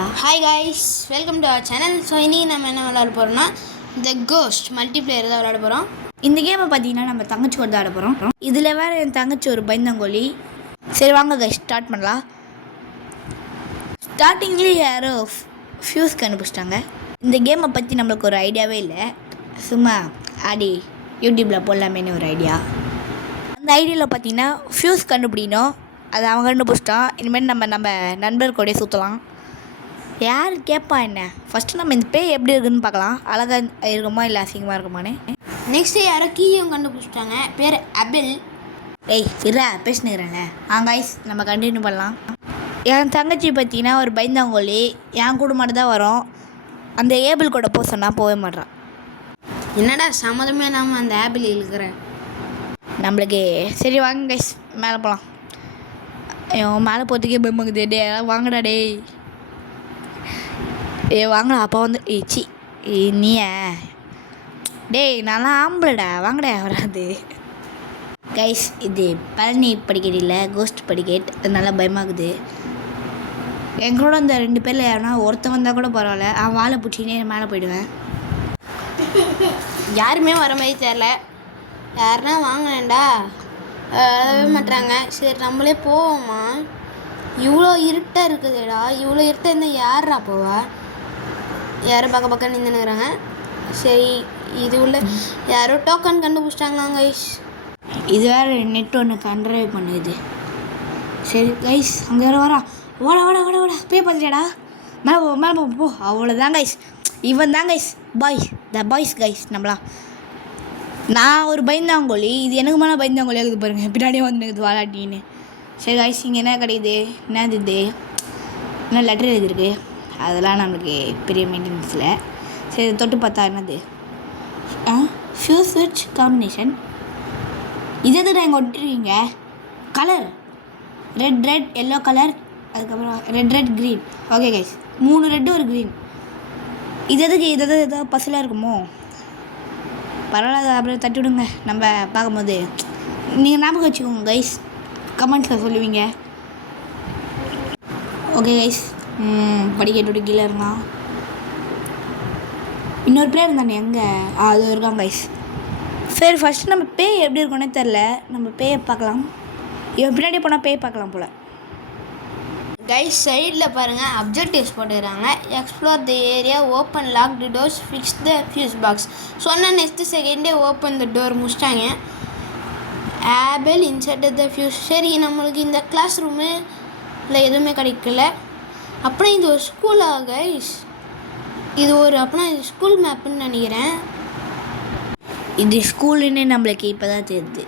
Hi guys, welcome to our channel. So இன்றைக்கி நம்ம என்ன விளையாட போகிறோம்னா த கோஸ்ட் மல்டிப்ளேயர் தான் விளையாட போகிறோம். இந்த கேமை பார்த்தீங்கன்னா நம்ம தங்கச்சி கூட ஆட போகிறோம். இதில் வேறு என் தங்கச்சி ஒரு பயந்தங்கோலி. சரி வாங்க கைஸ் ஸ்டார்ட் பண்ணலாம். ஸ்டார்டிங்லேயே யாரோ ஃபியூஸ் கண்டுபிடிச்சிட்டாங்க. இந்த கேமை பற்றி நம்மளுக்கு ஒரு ஐடியாவே இல்லை. சும்மா ஆடி யூடியூப்பில் போடலாமேன்னு ஒரு ஐடியா. அந்த ஐடியாவில் பார்த்தீங்கன்னா ஃபியூஸ் கண்டுபிடிக்கணும். அதை அவன் கண்டுபிடிச்சிட்டான். இனிமேல் நம்ம நண்பர் கூட சுற்றலாம். யார் கேட்பா என்ன? ஃபஸ்ட்டு நம்ம இந்த பேய் எப்படி இருக்குதுன்னு பார்க்கலாம். அழகாக இருக்குமா இல்லை அசிங்கமாக இருக்குமான்னு. நெக்ஸ்ட்டு யாரோ கீயும் கண்டுபிடிச்சிட்டாங்க. பேர் அபில். ஏய் இரா பேசினுக்கிறேன்ல. கைஸ் நம்ம கண்டினியூ பண்ணலாம். என் தங்கச்சி பார்த்தீங்கன்னா ஒரு பயந்தாங்கோலி. என் கூட மட்டும் தான் வரும். அந்த ஏபிள் கூட போக சொன்னால் போகவே மாட்டான். என்னடா சம்மதமே இல்லாமல் அந்த ஆப்பிள் இருக்கிற நம்மளுக்கு சரி வாங்க கைஸ் மேலே போகலாம். மேலே போகிறதுக்கே பயமாக்குது. டே வாங்கடா டேய். வாங்கடா அப்பா வந்து சி நீயா டேய் நல்லா ஆம்பளடா வாங்கடா வராது. கைஸ் இது பழனி படிக்கட் இல்லை, கோஸ்ட் படிக்கட். அது நல்லா பயமாகுது. எங்களோட அந்த 2 பேரில் யாருன்னா ஒருத்தன் வந்தால் கூட பரவாயில்ல. அவன் வாழை பிடிச்சினே மேலே போயிடுவேன். யாருமே வர மாதிரி தெரில. யாருன்னா வாங்கினேன்டா வரவே மாட்டாங்க. சரி நம்மளே போவோமா? இவ்வளோ இருட்டாக இருக்குதுடா. இவ்வளோ இருட்டாக இருந்தால் யாரா போவா? யாரும் பக்கம் நின்றுனுக்குறாங்க. சரி இது உள்ள யாரோ டோக்கன் கண்டுபிடிச்சிட்டாங்களாம் கைஸ். இது வேறு நெட் ஒன்று கண்ட்ரைவ் பண்ணுது. சரி கைஸ் அங்கே வேறு வரா. ஓட ஓட ஓட ஓட போய் பார்த்துட்டேடா. மேலே போ. அவ்வளோதான் கைஸ். இவன் தான் கைஸ் பாய்ஸ் பாய்ஸ் கைஸ். நம்மளாம் நான் ஒரு பயந்தாங்கோலி. இது எனக்கு மேலே பயந்தாங்கோலி ஆகுது பாருங்கள். பின்னாடியே வந்துருக்குது வாலாட்டின்னு. சரி கைஸ் இங்கே என்ன கிடைக்குது? என்னது இது? என்ன லெட்டர் எழுதிருக்கு? அதெல்லாம் நம்மளுக்கு பெரிய மெயின்டெனன்ஸில். சரி தொட்டு பார்த்தா என்னது? ஃபியூஸ் ஸ்விட்ச் காம்பினேஷன். இது எதுக்கு எங்கே ஒட்டிருக்கீங்க? கலர் ரெட் எல்லோ கலர், அதுக்கப்புறம் red green. Okay guys 3 red ஒரு க்ரீன். இது எதுக்கு? இது எதாவது பசலாக இருக்குமோ? பரவாயில்ல அப்புறம் தட்டி விடுங்க. நம்ம பார்க்கும்போது நீங்கள் ஞாபகம் வச்சுக்கோங்க கைஸ். கமெண்ட்ஸில் சொல்லுவீங்க. ஓகே கைஸ் படிக்கட்டு கீழே இருந்தான். இன்னொரு பேர் இருந்தானே எங்கே? அது இருக்கான் கைஸ். சரி ஃபஸ்ட்டு நம்ம பேய் எப்படி இருக்குன்னே தெரில. நம்ம பேயை பார்க்கலாம். இவன் பின்னாடி போனால் பேய் பார்க்கலாம் போல். கைஸ் சைடில் பாருங்கள் அப்ஜெக்டிவ்ஸ் போட்டுக்கிறாங்க. Explore the area, open lock the doors, fix the fuse box. சொன்ன நெக்ஸ்ட்டு செகண்டே ஓப்பன் த டோர் முடிச்சிட்டாங்க. ஆபிள் இன்சர்ட் த ஃபியூஸ். சரி நம்மளுக்கு இந்த கிளாஸ் ரூமு இல்லை எதுவுமே கிடைக்கல. அப்புறம் இது ஒரு ஸ்கூலா கைஸ்? இது ஒரு அப்படின்னா இது ஸ்கூல் மேப்புன்னு நினைக்கிறேன். இது ஸ்கூலுன்னு நம்மளுக்கு இப்போ தான் தெரியுது.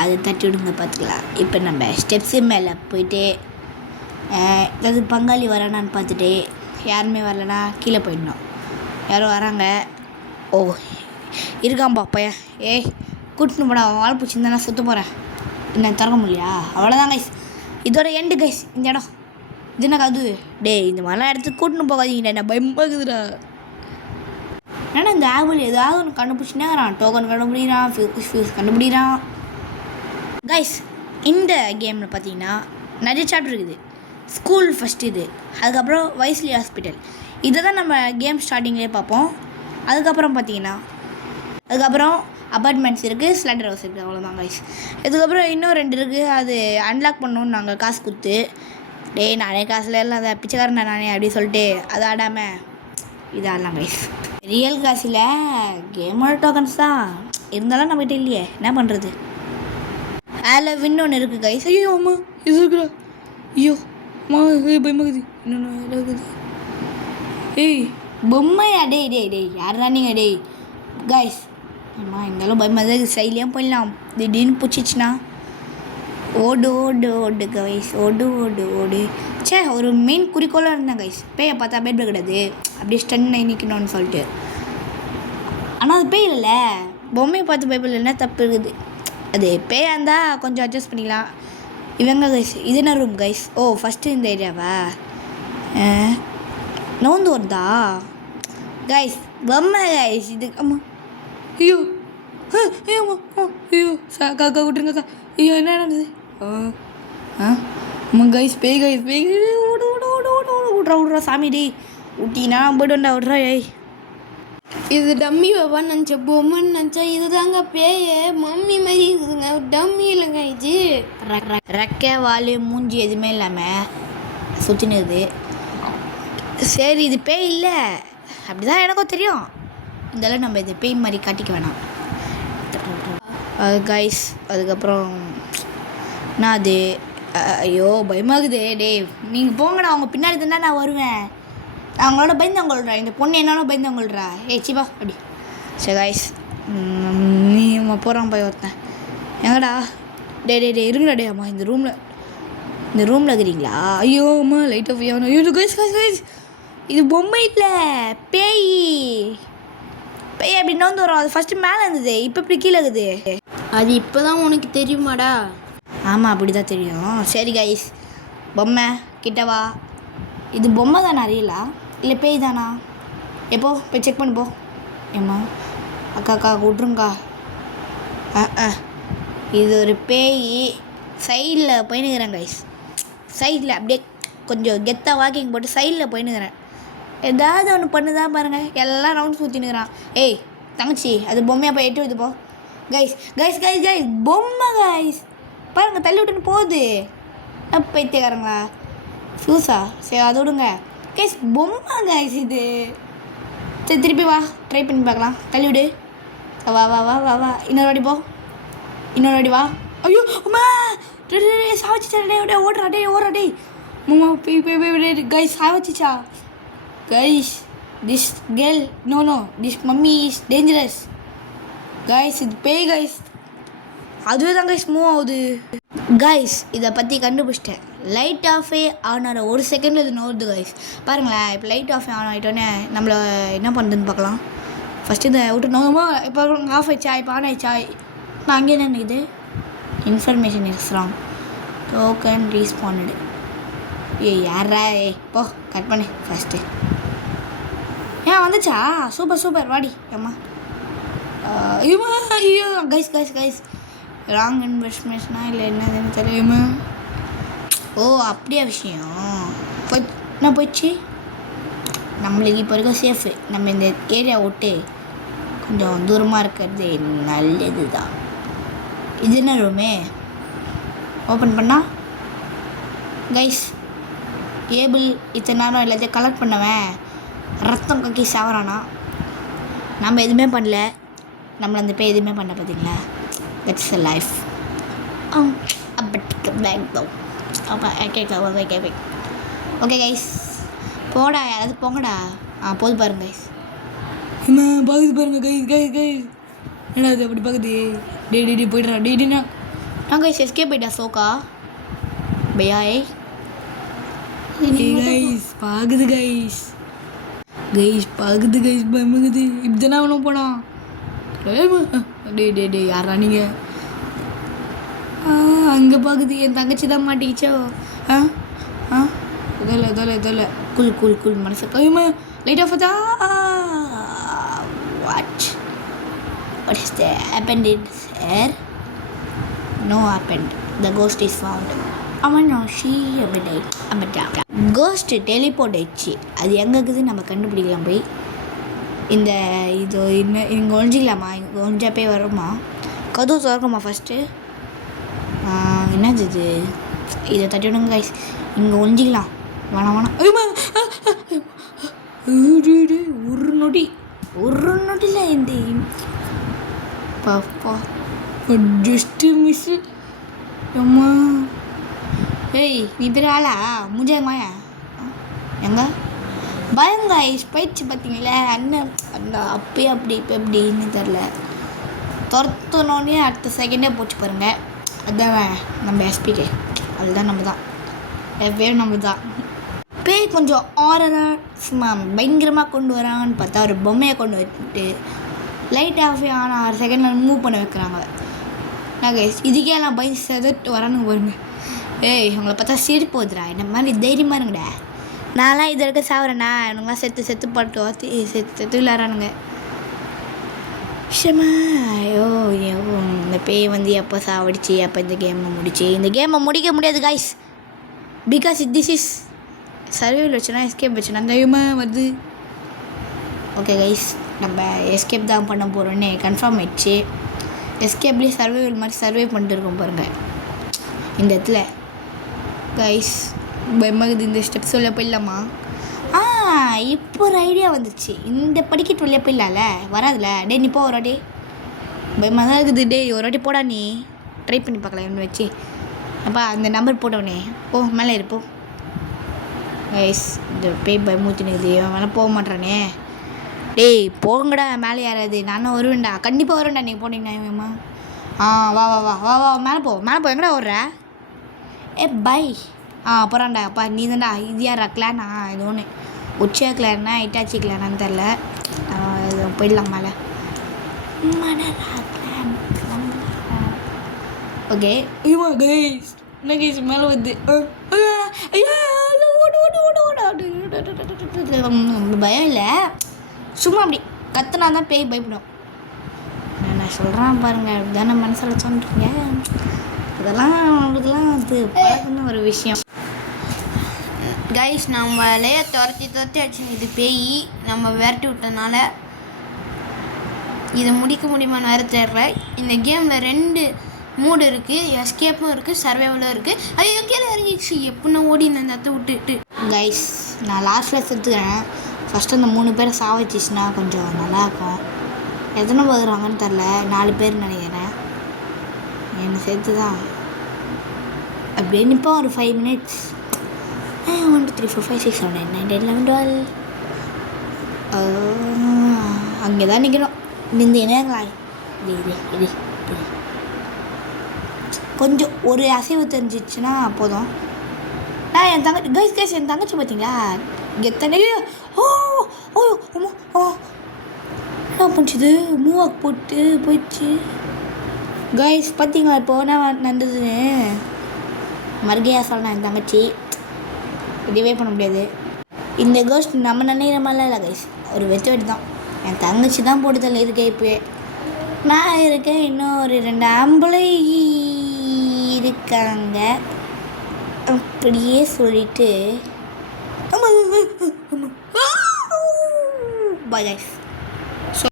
அது தட்டி விடுங்க பார்த்துக்கலாம். இப்போ நம்ம ஸ்டெப்ஸு மேலே போயிட்டு ஏதாவது பங்காளி வரானான்னு பார்த்துட்டு யாருமே வரலன்னா கீழே போயிடணும். யாரோ வராங்க. ஓ இருக்காம்பா பையன். ஏய் கூட்டின்னு போனா அவன் வாழை பிடிச்சிருந்தா நான் சுற்ற போகிறேன். என்ன திறக்க முடியலையா? அவ்வளோதான் கைஸ். இதோட எண்டு கைஸ் இந்த இடம். இது என்ன அது? டேய் இந்த மாதிரிலாம் இடத்துக்கு கூட்டின்னு போகாதீங்கடா. என்ன பயமாக்குதுடா. ஏன்னா இந்த ஆப்பிள் ஏதாவது ஒன்று கண்டுபிடிச்சினாங்கிறான். டோக்கன் கண்டுபிடிக்கிறான், ஃபியூஸ் கண்டுபிடிக்கிறான். கைஸ் இந்த கேமில் பார்த்தீங்கன்னா நிறைய சாப்டர் இருக்குது. ஸ்கூல் ஃபஸ்ட்டு இது, அதுக்கப்புறம் வைஸ்லி ஹாஸ்பிட்டல். இதை தான் நம்ம கேம் ஸ்டார்டிங்லேயே பார்ப்போம். அதுக்கப்புறம் பார்த்தீங்கன்னா அதுக்கப்புறம் அப்பார்ட்மெண்ட்ஸ் இருக்குது, ஸ்லண்டர் ஹவுஸ் இருக்குது. அவ்வளோதான் கைஸ். இதுக்கப்புறம் இன்னும் 2 இருக்குது. அது அன்லாக் பண்ணணுன்னு நாங்கள் காசு கொடுத்து டேய் நானே காசில் எல்லாம் அதை பிச்சைக்காரன் நானே அப்படி சொல்லிட்டு அதை ஆடாமல் இது ஆடலாம் கைஸ். ரியல் காசில் கேமோட டோக்கன்ஸ் தான் இருந்தாலும் நம்மகிட்ட இல்லையே, என்ன பண்ணுறது? அதில் வின் ஒன்று இருக்குது கைஸ். ஐயோ அம்மா இது இருக்குடா. ஐயோ அம்மா பயமாக்குது. இன்னொன்று இருக்குது. ஏய் பொம்மையா? டேய் யாரா நீங்கள்? டேய் கைஸ் அம்மா இருந்தாலும் பயமாக சைட்லேயும் போயிடலாம். திடீர்னு பிடிச்சிச்சின்னா ஓடு ஓடு ஓடு கைஸ். ஓடு சே ஒரு மெயின் குறிக்கோளாக இருந்தேன் கைஸ். பேயை பார்த்தா பயப்பட கிடையாது. அப்படியே ஸ்டன் நிற்கணும்னு சொல்லிட்டு. ஆனால் அது பேய் இல்லை, பொம்மையை பார்த்து பயப்படலைன்னா தப்பு இருக்குது. அது பேயாக இருந்தால் கொஞ்சம் அட்ஜஸ்ட் பண்ணிக்கலாம். இவங்க கைஸ் இது என்ன ரூம் கைஸ்? ஓ ஃபஸ்ட்டு இந்த ஏரியாவா? நோந்து வருதா கைஸ்? பொம்மை கைஸ் இது. ஆமாம் ஐயோ ஐயோ ஐயோ காக்கா விட்டுருங்க சார். ஐயோ என்ன நடந்தது? ஆமாம் கைஸ் பேய் கைஸ் ஓடு ஓடு ஓடு ஓடு விட்றா சாமி டி ஊட்டினா போய்ட்டு விட்றா ஏய். இது டம்மி பாபான்னு நினச்சேன், பொம்மைன்னு நினச்சேன். இது தாங்க பேய மம்மி மாதிரி இருக்குதுங்க, டம்மி இல்லைங்க இது. ரெக்கை வால் மூஞ்சி எதுவுமே இல்லாமல் சுற்றினுது. சரி இது பேய் இல்லை அப்படி தான் எனக்கும் தெரியும். இதெல்லாம் நம்ம இது பேய் மாதிரி காட்டிக்க வேணாம். அது கைஸ் அதுக்கப்புறம் நான் அது ஐயோ பயமாகுது. டே நீங்கள் போங்கடா, அவங்க பின்னாடி தானே நான் வருவேன். அவங்களோட பயந்தவங்கள்றா, இந்த பொண்ணு என்னோட பயந்தவங்கள்றா. ஏய் சிவா அப்படி. சரி கைஸ் நீ போகிறான் போய் ஒருத்தன் எங்கடா. டே இருங்கடா. டே அம்மா இந்த ரூமில் இருக்கிறீங்களா? ஐயோ அம்மா லைட் ஆஃப் ஆகணும். ஐயோ கைஸ் இது பொம்மை இல்லை பேய் அப்படி நோந்து வரும். அது ஃபஸ்ட்டு மேலே இருந்தது, இப்போ இப்படி கீழே இருக்குது. அது இப்போ தான் உனக்கு தெரியுமாடா? ஆமாம் அப்படி தான் தெரியும். சரி கைஸ் பொம்மை கிட்டவா. இது பொம்மை தானே அறியலா இல்லை பேய் தானா? எப்போ போய் செக் பண்ணு போ. ஏம்மா அக்கா விட்ருங்கக்கா. இது ஒரு பேய். சைடில் போயின்னுக்கிறேன் கைஸ். சைடில் அப்படியே கொஞ்சம் கெத்தாக வாக்கிங் போட்டு சைடில் போயின்னுக்கிறேன். ஏதாவது ஒன்று பண்ணுதான் பாருங்கள், எல்லாம் ரவுண்ட் சுற்றினுக்கிறான். ஏய் தங்கச்சி அது பொம்மையாக போய் எட்டு விது போ. கைஸ் பொம்மை கைஸ் பாருங்கள் தள்ளி விட்டுன்னு போகுது. பைத்தியக்காரங்களா சூசா. சரி அது விடுங்க கைஸ், பொம்மை கைஸ் இது. சரி திருப்பி வா, ட்ரை பண்ணி பார்க்கலாம். தள்ளி விடு. வா இன்னொரு வாட்டி வா. ஐயோ அம்மா சாவச்சிச்சா. ஓடுறா டே மாமா போய் கைஸ் சாவச்சிச்சா. Guys this girl no this mummy is dangerous guys. இது பேய் கைஸ், அதுவே தான் கைஸ் மூவ் ஆகுது. கைஸ் இதை பற்றி கண்டுபிடிச்சிட்டேன். லைட் ஆஃபே ஆன் ஆகிற ஒரு செகண்டில் இது நோடுது கைஸ். பாருங்களேன் இப்போ லைட் ஆஃப் ஆன் ஆகிட்டோன்னே நம்மளை என்ன பண்ணுறதுன்னு பார்க்கலாம். ஃபஸ்ட்டு இந்த விட்டு நோமா இப்போ ஆஃப் ஆயிடுச்சா, இப்போ ஆன் ஆயிடுச்சா. நான் அங்கே என்ன நினைக்குது, இன்ஃபர்மேஷன் இஸ் ராங், டோக்கன் ரீஸ்பாண்டடு. யாரா போ கட் பண்ணு ஃபஸ்ட்டு. ஏன் வந்துச்சா? சூப்பர் வாடி அம்மா. ஐயோ கைஸ் ராங் இன்ஃபர்மேஷனா இல்லை என்னதுன்னு தெரியுமா? ஓ அப்படியா விஷயம். போயிடுச்சு. நம்மளுக்கு இப்போ இருக்க சேஃபு. நம்ம இந்த ஏரியா விட்டு கொஞ்சம் தூரமாக இருக்கிறது நல்லது தான். இது என்ன ரூமே ஓப்பன் பண்ணால் கைஸ் ஏபிள் இத்தனை நேரம் எல்லாத்தையும் கலெக்ட் பண்ணவேன் ரத்தம் கக்கி சாவறானா. நம்ம எதுவுமே பண்ணல, நம்மளை அந்த பேய் எதுவுமே பண்ண பார்த்தீங்களா. It's a life. Okay guys போடா, யாராவது போங்கடா. போது பாருங்க கைஸ். பார்க்குது பாருங்க கைஸ். என்ன அது அப்படி பார்க்குது. டே போய்ட்றா. டேடினா நான் கைஸ் எஸ்கே போயிட்டா சோக்கா பையா. கைஸ் பார்க்குது கைஸ் பயமுகுது. இப்படி தானே அவனும் போனான். டே யாரா நீங்கள்? அங்கே பார்க்குது. என் தங்கச்சி தான் மாட்டிக்கிச்சோ. இதில் கூல் மனசு கையுமா லைட் ஆஃப் ஆச்சா. What is the happened here? No happened. The ghost is found. Ghost teleport ஆயிடுச்சு. அது எங்கே இருக்குது நம்ம கண்டுபிடிக்கலாம் போய். இந்த இது இன்னும் இங்கே ஒழிஞ்சிக்கலாமா? இங்கே ஒழிஞ்சா போய் வருமா? கதவு திறக்குமா ஃபஸ்ட்டு? என்னது இது? இதை தட்டி விடுங்க கைஸ். இங்கே ஒழிஞ்சிக்கலாம். வேணாம் ஒரு நொடியில் இந்த பாப்பா ஜஸ்ட்டு மிஸ்ஸு. அம்மா ஏய் நீ பெரிய ஆளா முஜா மாயா எங்க பயங்க ஐஸ் போயிடுச்சு பார்த்தீங்களா. அண்ணன் அப்பயே அப்படி இப்போ எப்படின்னு தெரில. துரத்துனோடனே அடுத்த செகண்டே போச்சு பாருங்க. அதுதான் நம்ம எஸ்பிகே. அதுதான் நம்ம தான் எவ்வளோ நம்ம தான். பேய் கொஞ்சம் ஆரராக சும்மா பயங்கரமாக கொண்டு வராங்கன்னு பார்த்தா ஒரு பொம்மையை கொண்டு வந்துட்டு லைட் ஆஃப் ஆனால் 6 செகண்டில் மூவ் பண்ண வைக்கிறாங்க. நான் கைஸ் இதுக்கே எல்லாம் பயந்து செதுட்டு வரானுங்க பாருங்க. ஏய் உங்களை பார்த்தா சிரிப்பு போதுரா. இந்த மாதிரி தைரியமாக இருங்கடா. நான்லாம் இது வரைக்கும் சாப்பிட்றேண்ணா. இவங்களாம் செத்து பாட்டு செத்து விளாட்றானுங்க. ஷமா ஐயோ இந்த பேய் வந்து எப்போ சாவடிச்சு அப்போ இந்த கேமை முடிச்சு. இந்த கேமை முடிக்க முடியாது guys. Because this is survival வச்சோன்னா எஸ்கேப் வச்சோன்னா தைரியமாக வருது. ஓகே கைஸ், நம்ம எஸ்கேப் தான் பண்ண போகிறோன்னு கன்ஃபார்ம் ஆயிடுச்சு. எஸ்கேப்லேயே சர்வைவல் மாதிரி சர்வே பண்ணிட்டு இருக்கோம் பாருங்கள் இந்த இடத்துல. கைஸ் பயமாகுது. இந்த ஸ்டெப்ஸ் உள்ள போயிடலாமா? இப்போ ஒரு ஐடியா வந்துச்சு. இந்த படிக்கட்டு உள்ளே போயிடலாம்ல, வராதுல. டே நீ போ ஒரு வாட்டி. பயமாக தான் இருக்குது. டே ஒரு வாட்டி போடா, நீ ட்ரை பண்ணி பார்க்கலாம் என்ன வச்சு. அப்பா அந்த நம்பர் போட்டவனே போ, மேலே இருப்போம். கைஸ் இந்த பேய் பயமூத்தினுக்குது, மேலே போக மாட்டானே. டேய் போங்கடா, மேலே யாராவது. நானும் வருவேன்டா, கண்டிப்பாக வருவேன்டா நீங்கள் போனீங்கன்னா. வா வா வா வா வா மேலே போ, மேலே போ. எங்கடா ஓடுற? பை. போகிறான்டா. அப்பா நீ தான்டா. இது யாரா கிளானா? இது ஒன்று உச்சியா கிளானா இட்டாச்சி கிளானான்னு தெரில. போயிடலாம் மேலே. ஓகே ஐயோ கைஸ், என்ன கைஸ் மேலே வந்து பயம் இல்லை, சும்மா அப்படி கத்துனா தான் பேய் பயப்படும். நான் சொல்கிறேன் பாருங்கள், அப்படிதானே மனசில் சொல்கிறீங்க. இதெல்லாம் அவங்களுக்குலாம் அது பழகுன ஒரு விஷயம். கைஸ் நம்மளே துரத்தி அடிச்சுங்குது பேய். நம்ம விரட்டி விட்டனால இதை முடிக்க முடியுமான்னு வேறு தெரியல. இந்த கேமில் 2 மூடு இருக்குது, எஸ்கேப்பும் இருக்குது, சர்வைவலும் இருக்குது. ஐயோ கீழே இறங்கிடுச்சு. எப்படின்னா ஓடி இந்த இடத்த விட்டுட்டு. கைஸ் நான் லாஸ்ட்டில் செத்துக்கிறேன். ஃபஸ்ட்டு அந்த 3 பேரை சாவச்சிச்சுன்னா கொஞ்சம் நல்லாயிருக்கும். எத்தனை பார்க்குறாங்கன்னு தெரில, 4 பேர் நினைக்கிறேன். என்னை சேர்த்து தான் அப்படியே நிற்போம் ஒரு 5 மினிட்ஸ். 1 2 3 4 5 6 7 8 9 10 11 12. அங்கே தான் நிற்கணும். இந்த என்னங்களா இது கொஞ்சம் ஒரு அசைவு தெரிஞ்சிச்சுன்னா போதும். என் தங்கச்சி கைஸ் என் தங்கச்சி பார்த்தீங்களா எத்தனை என்ன பண்ணிச்சுது, மூவாக் போட்டு போயிடுச்சு. கைஸ் பார்த்தீங்களா இப்போ என்ன நடந்ததுன்னு? மறுகையா சொல்லலாம் என் தங்கச்சி. இதுவே பண்ண முடியாது. இந்த கோஸ்ட் நம்ம நினைக்கிற மாதிரிலாம் இல்லை கைஸ், ஒரு வெட்டு தான். என் தங்கச்சி தான் போட்டு தள்ள இருக்கேன். இப்போ நான் இருக்கேன், இன்னும் ஒரு 2 ஆம்பளை இருக்காங்க. அப்படியே சொல்லிட்டு பாய் கைஸ்.